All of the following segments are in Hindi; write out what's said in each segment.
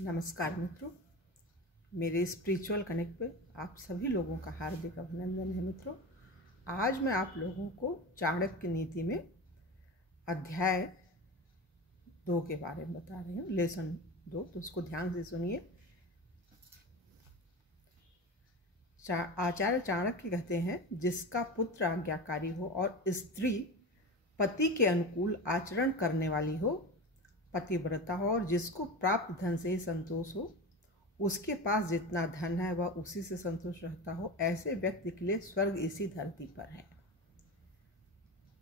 नमस्कार मित्रों, मेरे स्पिरिचुअल कनेक्ट पे आप सभी लोगों का हार्दिक अभिनंदन है। मित्रों, आज मैं आप लोगों को चाणक्य नीति में अध्याय 2 के बारे में बता रही हूँ, लेसन 2। तो उसको ध्यान से सुनिए। आचार्य चाणक्य कहते हैं, जिसका पुत्र आज्ञाकारी हो और स्त्री पति के अनुकूल आचरण करने वाली हो, पतिव्रता हो और जिसको प्राप्त धन से ही संतोष हो, उसके पास जितना धन है वह उसी से संतोष रहता हो, ऐसे व्यक्ति के लिए स्वर्ग इसी धरती पर है।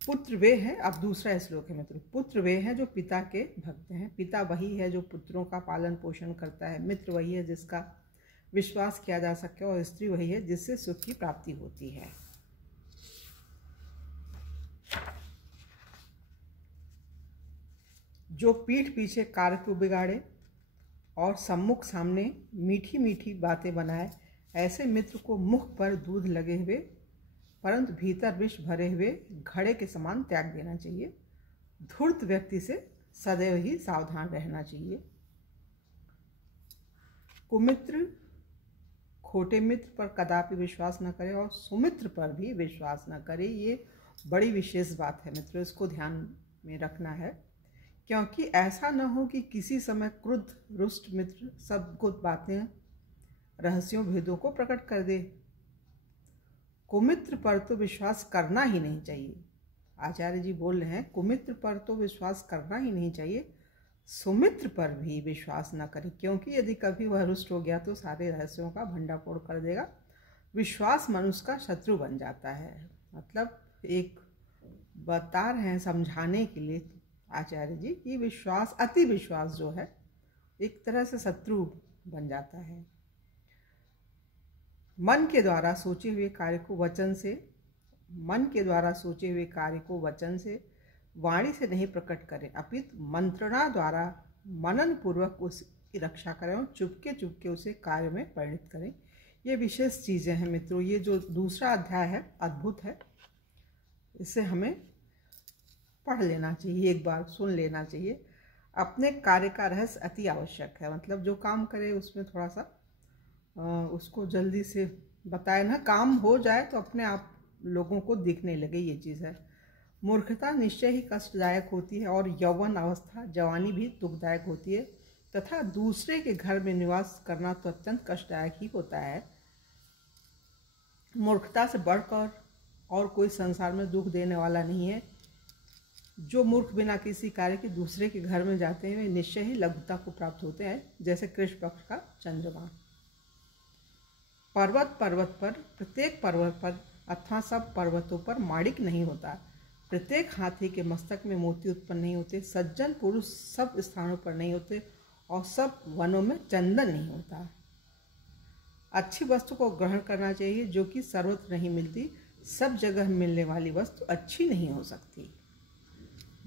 पुत्र वे हैं, अब दूसरा श्लोक है मित्रों। पुत्र वे हैं जो पिता के भक्त हैं। पिता वही है जो पुत्रों का पालन पोषण करता है। मित्र वही है जिसका विश्वास किया जा सके और स्त्री वही है जिससे सुख की प्राप्ति होती है। जो पीठ पीछे कार्य को बिगाड़े और सम्मुख सामने मीठी मीठी बातें बनाए, ऐसे मित्र को मुख पर दूध लगे हुए परंतु भीतर विष भरे हुए घड़े के समान त्याग देना चाहिए। धूर्त व्यक्ति से सदैव ही सावधान रहना चाहिए। कुमित्र खोटे मित्र पर कदापि विश्वास न करे और सुमित्र पर भी विश्वास न करे। ये बड़ी विशेष बात है मित्रों, इसको ध्यान में रखना है, क्योंकि ऐसा न हो कि किसी समय क्रुद्ध रुष्ट मित्र सब कुछ बातें रहस्यों भेदों को प्रकट कर दे। कुमित्र पर तो विश्वास करना ही नहीं चाहिए। आचार्य जी बोल रहे हैं, कुमित्र पर तो विश्वास करना ही नहीं चाहिए, सुमित्र पर भी विश्वास न करें, क्योंकि यदि कभी वह रुष्ट हो गया तो सारे रहस्यों का भंडाफोड़ कर देगा। विश्वास मनुष्य का शत्रु बन जाता है। मतलब एक बता रहे हैं समझाने के लिए आचार्य जी कि विश्वास, अति विश्वास जो है एक तरह से शत्रु बन जाता है। मन के द्वारा सोचे हुए कार्य को वचन से वाणी से नहीं प्रकट करें, अपितु मंत्रणा द्वारा मनन पूर्वक उसकी रक्षा करें और चुपके उसे कार्य में परिणत करें। ये विशेष चीज़ें हैं मित्रों। ये जो दूसरा अध्याय है अद्भुत है, इसे हमें पढ़ लेना चाहिए, एक बार सुन लेना चाहिए। अपने कार्य का रहस्य अति आवश्यक है। मतलब जो काम करे उसमें थोड़ा सा उसको जल्दी से बताए ना, काम हो जाए तो अपने आप लोगों को दिखने लगे, ये चीज़ है। मूर्खता निश्चय ही कष्टदायक होती है और यौवन अवस्था जवानी भी दुखदायक होती है, तथा दूसरे के घर में निवास करना तो अत्यंत कष्टदायक ही होता है। मूर्खता से बढ़कर और कोई संसार में दुख देने वाला नहीं है। जो मूर्ख बिना किसी कार्य के दूसरे के घर में जाते हैं वे निश्चय ही लघुता को प्राप्त होते हैं, जैसे कृष्ण पक्ष का चंद्रमा। प्रत्येक पर्वत पर अथवा सब पर्वतों पर माणिक नहीं होता। प्रत्येक हाथी के मस्तक में मोती उत्पन्न नहीं होते। सज्जन पुरुष सब स्थानों पर नहीं होते और सब वनों में चंदन नहीं होता। अच्छी वस्तु को ग्रहण करना चाहिए जो कि सर्वत्र नहीं मिलती। सब जगह मिलने वाली वस्तु अच्छी नहीं हो सकती।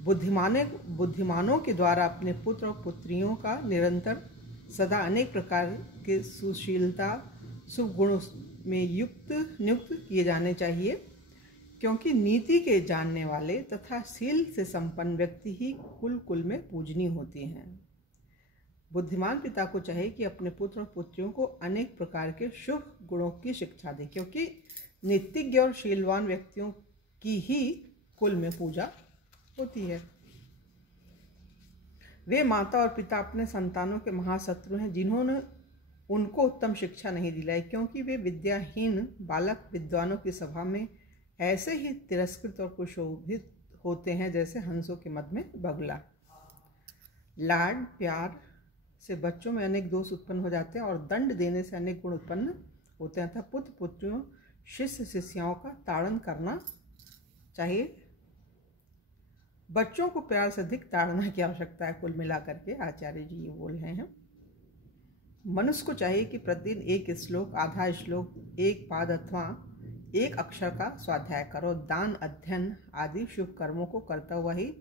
बुद्धिमानों के द्वारा अपने पुत्र और पुत्रियों का निरंतर सदा अनेक प्रकार के सुशीलता शुभ गुणों में नियुक्त किए जाने चाहिए, क्योंकि नीति के जानने वाले तथा शील से संपन्न व्यक्ति ही कुल में पूजनीय होते हैं। बुद्धिमान पिता को चाहिए कि अपने पुत्र और पुत्रियों को अनेक प्रकार के शुभ गुणों की शिक्षा दे, क्योंकि नीतिज्ञ और शीलवान व्यक्तियों की ही कुल में पूजा होती है। वे माता और पिता अपने संतानों के महाशत्रु हैं जिन्होंने उनको उत्तम शिक्षा नहीं दिलाई, क्योंकि वे विद्याहीन बालक विद्वानों की सभा में ऐसे ही तिरस्कृत और कुशोभित होते हैं जैसे हंसों के मद में बगुला। लाड प्यार से बच्चों में अनेक दोष उत्पन्न हो जाते हैं और दंड देने से अनेक गुण उत्पन्न होते हैं। अतः पुत्र पुत्रियों शिष्य शिष्याओं का ताड़न करना चाहिए। बच्चों को प्यार से अधिक ताड़ना की आवश्यकता है। कुल मिलाकर के आचार्य जी ये बोल रहे हैं। मनुष्य को चाहिए कि प्रतिदिन एक श्लोक, आधा श्लोक, एक पाद अथवा एक अक्षर का स्वाध्याय करो। दान, अध्ययन आदि शुभ कर्मों को करता हुआ ही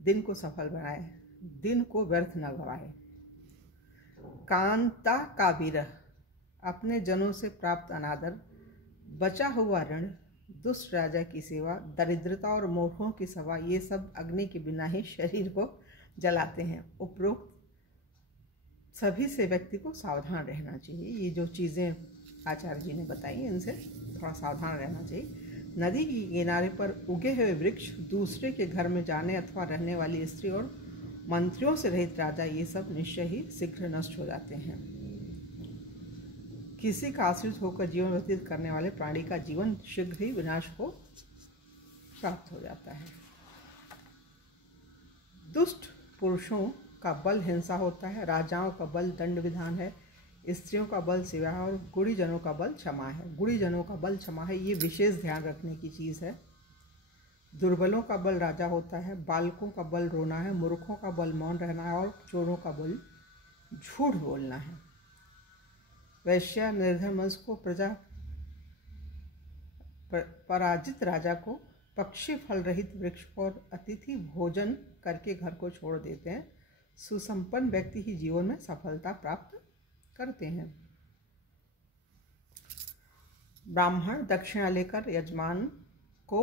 दिन को सफल बनाए, दिन को व्यर्थ न गवाए। कांता का विरह, अपने जनों से प्राप्त अनादर, बचा हुआ ऋण, दुष्ट राजा की सेवा, दरिद्रता और मूर्खों की सभा, ये सब अग्नि के बिना ही शरीर को जलाते हैं। उपरोक्त सभी से व्यक्ति को सावधान रहना चाहिए। ये जो चीज़ें आचार्य जी ने बताई इनसे थोड़ा सावधान रहना चाहिए। नदी के किनारे पर उगे हुए वृक्ष, दूसरे के घर में जाने अथवा रहने वाली स्त्री और मंत्रियों से रहित राजा, ये सब निश्चय ही शीघ्र नष्ट हो जाते हैं। किसी का आश्रित होकर जीवन व्यतीत करने वाले प्राणी का जीवन शीघ्र ही विनाश को प्राप्त हो जाता है। दुष्ट पुरुषों का बल हिंसा होता है, राजाओं का बल दंड विधान है, स्त्रियों का बल सेवा है और गुणीजनों का बल क्षमा है। गुणीजनों का बल क्षमा है, ये विशेष ध्यान रखने की चीज़ है। दुर्बलों का बल राजा होता है, बालकों का बल रोना है, मूर्खों का बल मौन रहना है और चोरों का बल झूठ बोलना है। वैश्य निर्धन मनुष्य को पराजित राजा को, पक्षी फल रहित वृक्ष और अतिथि भोजन करके घर को छोड़ देते हैं। सुसंपन्न व्यक्ति ही जीवन में सफलता प्राप्त करते हैं। ब्राह्मण दक्षिणा लेकर यजमान को,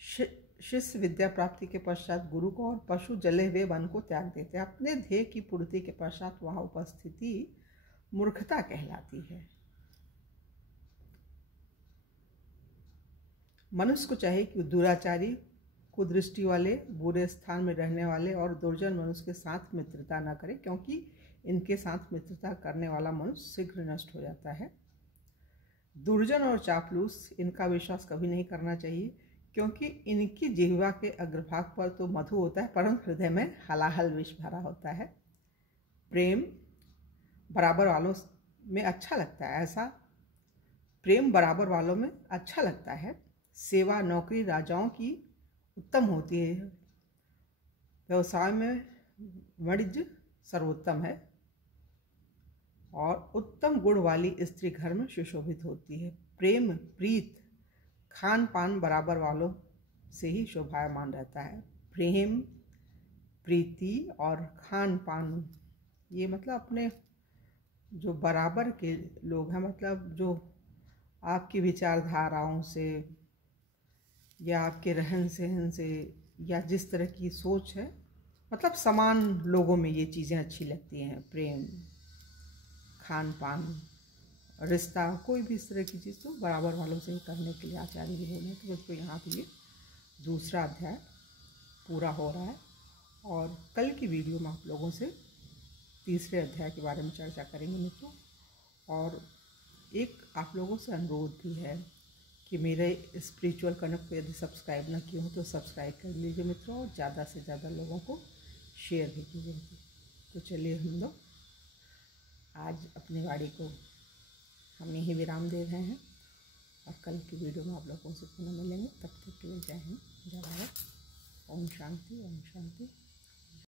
शिष्य विद्या प्राप्ति के पश्चात गुरु को और पशु जले हुए वन को त्याग देते हैं। अपने ध्येय की पूर्ति के पश्चात वहां उपस्थिति मूर्खता कहलाती है। मनुष्य को चाहिए कि दुराचारी, कुदृष्टि वाले, बुरे स्थान में रहने वाले और दुर्जन मनुष्य के साथ मित्रता न करे, क्योंकि इनके साथ मित्रता करने वाला मनुष्य शीघ्र नष्ट हो जाता है। दुर्जन और चापलूस, इनका विश्वास कभी नहीं करना चाहिए, क्योंकि इनकी जिह्वा के अग्रभाग पर तो मधु होता है परंतु हृदय में हलाहल विष भरा होता है। प्रेम बराबर वालों में अच्छा लगता है, ऐसा प्रेम बराबर वालों में अच्छा लगता है। सेवा नौकरी राजाओं की उत्तम होती है। व्यवसाय में वाणिज्य सर्वोत्तम है और उत्तम गुण वाली स्त्री घर में सुशोभित होती है। प्रेम प्रीत खान पान बराबर वालों से ही शोभायमान रहता है। प्रेम प्रीति और खान पान, ये मतलब अपने जो बराबर के लोग हैं, मतलब जो आपकी विचारधाराओं से या आपके रहन सहन से या जिस तरह की सोच है, मतलब समान लोगों में ये चीज़ें अच्छी लगती हैं। प्रेम खान पान रिश्ता, कोई भी इस तरह की चीज़ तो बराबर वालों से ही करने के लिए आचार्य जी बोले। तो उसको यहाँ पे ये दूसरा अध्याय पूरा हो रहा है और कल की वीडियो में आप लोगों से तीसरे अध्याय के बारे में चर्चा करेंगे मित्रों। और एक आप लोगों से अनुरोध भी है कि मेरे स्पिरिचुअल कनेक्ट को यदि सब्सक्राइब ना किए हो तो सब्सक्राइब कर लीजिए मित्रों, और ज़्यादा से ज़्यादा लोगों को शेयर भी कीजिए। तो चलिए हम लोग आज अपनी वाणी को हम यहीं विराम दे रहे हैं और कल की वीडियो में आप लोगों से पुनः मिलेंगे। तब तक के लिए जय हिंद, जय भारत, ओम शांति, ओम शांति।